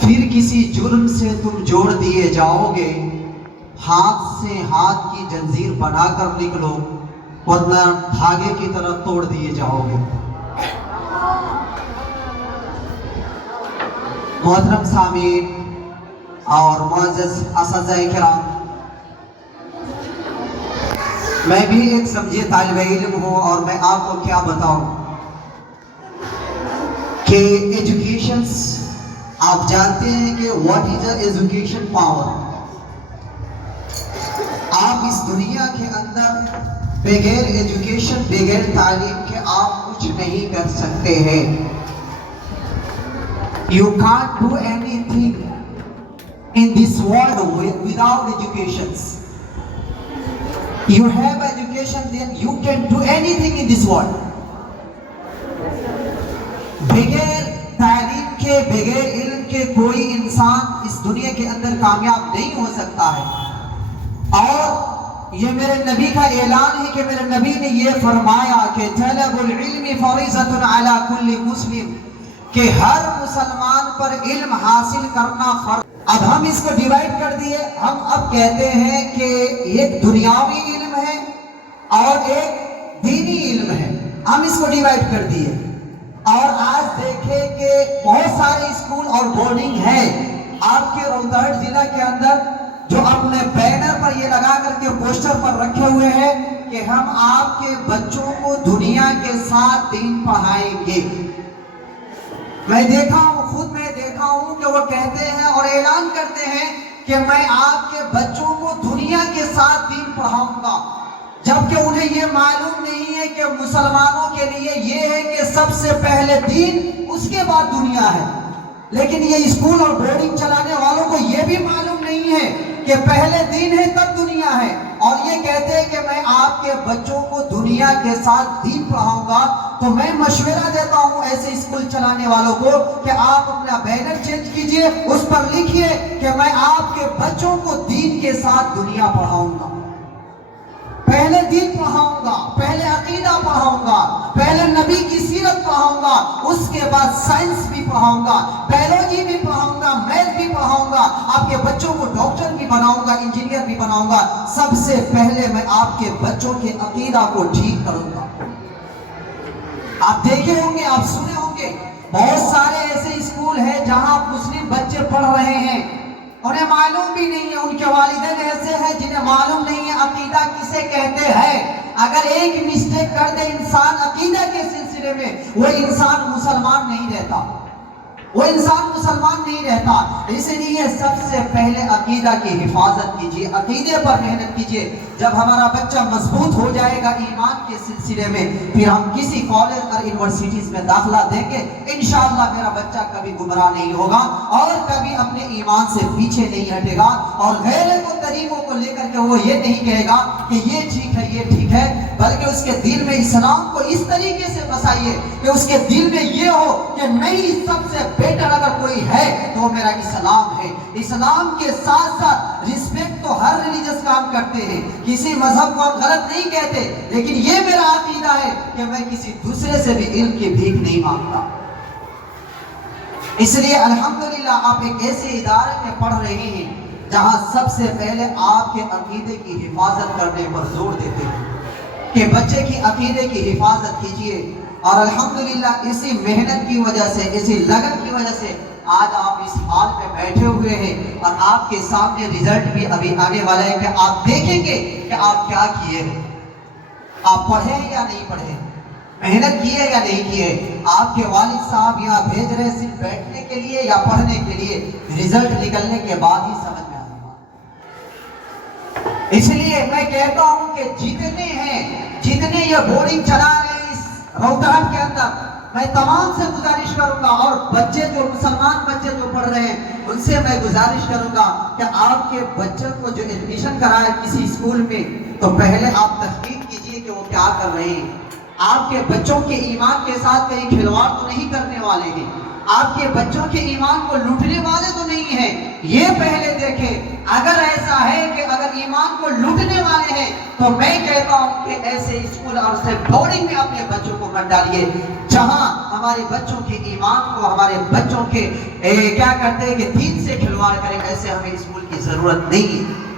پھر کسی جرم سے تم جوڑ دیے جاؤ گے، ہاتھ سے ہاتھ کی جنزیر بنا کر نکلو ورنہ دھاگے کی طرح توڑ دیے جاؤ گے۔ محترم سامعین اور معزز اساتذہ کرام، میں بھی ایک سمجھے طالب علم ہوں اور میں آپ کو کیا بتاؤں کہ ایجوکیشن، آپ جانتے ہیں کہ what is a education power. آپ اس دنیا کے اندر بغیر ایجوکیشن، بغیر تعلیم کے آپ کچھ نہیں کر سکتے ہیں۔ You can't do anything in this world without education. You have education, then you can do anything in this world. بغیر تعلیم کے، بغیر علم کے کوئی انسان اس دنیا کے اندر کامیاب نہیں ہو سکتا ہے۔ اور یہ میرے نبی کا اعلان ہے کہ میرے نبی نے یہ فرمایا کہ طلب العلم فریضۃ علی کل مسلم، کہ ہر مسلمان پر علم حاصل کرنا فرض۔ اب ہم اس کو ڈیوائیڈ کر دیے، ہم اب کہتے ہیں کہ ایک دنیاوی علم ہے اور ایک دینی علم ہے، ہم اس کو ڈیوائیڈ کر دیے۔ اور آج دیکھیں کہ بہت سارے اسکول اور بورڈنگ ہیں آپ کے رودھٹ ضلع کے اندر جو اپنے بینر پر یہ لگا کر کے پوسٹر پر رکھے ہوئے ہیں کہ ہم آپ کے بچوں کو دنیا کے ساتھ دین پڑھائیں گے۔ میں دیکھا ہوں، خود میں دیکھا ہوں کہ وہ کہتے ہیں اور اعلان کرتے ہیں کہ میں آپ کے بچوں کو دنیا کے ساتھ دین پڑھاؤں گا، جبکہ انہیں یہ معلوم نہیں ہے کہ مسلمانوں کے لیے یہ ہے کہ سب سے پہلے دین، اس کے بعد دنیا ہے۔ لیکن یہ اسکول اور بورڈنگ چلانے والوں کو یہ بھی معلوم نہیں ہے کہ پہلے دین ہے تب دنیا ہے، اور یہ کہتے ہیں کہ میں آپ کے بچوں کو دنیا کے ساتھ دین پڑھاؤں گا۔ تو میں مشورہ دیتا ہوں ایسے اسکول چلانے والوں کو کہ آپ اپنا بینر چینج کیجئے، اس پر لکھیے کہ میں آپ کے بچوں کو دین کے ساتھ دنیا پڑھاؤں گا، پہلے دین پڑھاؤں گا، پہلے عقیدہ پڑھاؤں گا، پہلے نبی کی سیرت پڑھاؤں گا، اس کے بعد سائنس بھی پڑھاؤں گا، بیولوجی بھی پڑھاؤں گا، میتھ بھی پڑھاؤں گا، آپ کے بچوں کو ڈاکٹر بھی بناؤں گا، انجینئر بھی بناؤں گا۔ سب سے پہلے میں آپ کے بچوں کے عقیدہ کو ٹھیک کروں گا۔ آپ دیکھے ہوں گے، آپ سنے ہوں گے، بہت سارے ایسے اسکول ہیں جہاں مسلم بچے پڑھ رہے ہیں، انہیں معلوم بھی نہیں ہے، ان کے والدین ایسے ہیں جنہیں معلوم نہیں ہے عقیدہ کسے کہتے ہیں۔ اگر ایک مسٹیک کر دے انسان عقیدہ کے سلسلے میں، وہ انسان مسلمان نہیں رہتا، وہ انسان مسلمان نہیں رہتا۔ اس لیے سب سے پہلے عقیدہ کی حفاظت کیجیے، عقیدے پر محنت کیجیے۔ جب ہمارا بچہ مضبوط ہو جائے گا ایمان کے سلسلے میں، پھر ہم کسی کالج اور یونیورسٹیز میں داخلہ دیں گے، انشاءاللہ میرا بچہ کبھی گمراہ نہیں ہوگا اور کبھی اپنے ایمان سے پیچھے نہیں ہٹے گا، اور غیروں کو طریقوں کو لے کر کے وہ یہ نہیں کہے گا کہ یہ ٹھیک ہے، یہ ٹھیک ہے، بلکہ اس کے دل میں اسلام کو اس طریقے سے بسائیے کہ اس کے دل میں یہ ہو کہ نہیں، سب سے بیٹر اگر کوئی ہے تو میرا اسلام ہے۔ اسلام کے ساتھ ساتھ رسپیکٹ تو ہر ریلیجس کام کرتے ہیں، کسی مذہب کو ہم غلط نہیں کہتے، لیکن یہ میرا عقیدہ ہے کہ میں کسی دوسرے سے بھی علم کی بھیک نہیں مانگتا۔ اس لیے الحمدللہ آپ ایک ایسے ادارے میں پڑھ رہے ہیں جہاں سب سے پہلے آپ کے عقیدے کی حفاظت کرنے پر زور دیتے ہیں کہ بچے کی عقیدے کی حفاظت کیجیے۔ اور الحمدللہ اسی محنت کی وجہ سے، اسی لگن کی وجہ سے آج آپ اس حال میں بیٹھے ہوئے ہیں، اور آپ کے سامنے ریزلٹ بھی ابھی آنے والا ہے کہ آپ دیکھیں گے کہ آپ کیا کیے ہیں، آپ پڑھے یا نہیں پڑھے، محنت کیے یا نہیں کیے۔ آپ کے والد صاحب یہاں بھیج رہے صرف بیٹھنے کے لیے یا پڑھنے کے لیے، ریزلٹ نکلنے کے بعد ہی سمجھ میں آئے گا۔ اس لیے میں کہتا ہوں کہ جتنے یہ بورڈنگ چلا رہے ہیں اس روہتاس کے اندر، میں تمام سے گزارش کروں گا، اور بچے جو مسلمان بچے جو پڑھ رہے ہیں ان سے میں گزارش کروں گا کہ آپ کے بچوں کو جو ایڈمیشن کرائے کسی اسکول میں، تو پہلے آپ تحقیق کیجئے کہ وہ کیا کر رہے ہیں۔ آپ کے بچوں کے ایمان کے ساتھ کہیں کھلواڑ تو نہیں کرنے والے ہیں، آپ کے بچوں کے ایمان کو لوٹنے والے تو نہیں ہیں، یہ پہلے دیکھیں۔ اگر ایسا ہے کہ اگر ایمان کو لوٹنے والے ہیں تو میں کہتا ہوں کہ ایسے اسکول اور سے بورڈنگ میں اپنے بچوں کو مت ڈالیے جہاں ہمارے بچوں کے ایمان کو، ہمارے بچوں کے کیا کرتے ہیں کہ دین سے کھلواڑ کریں، ایسے ہمیں اسکول کی ضرورت نہیں ہے۔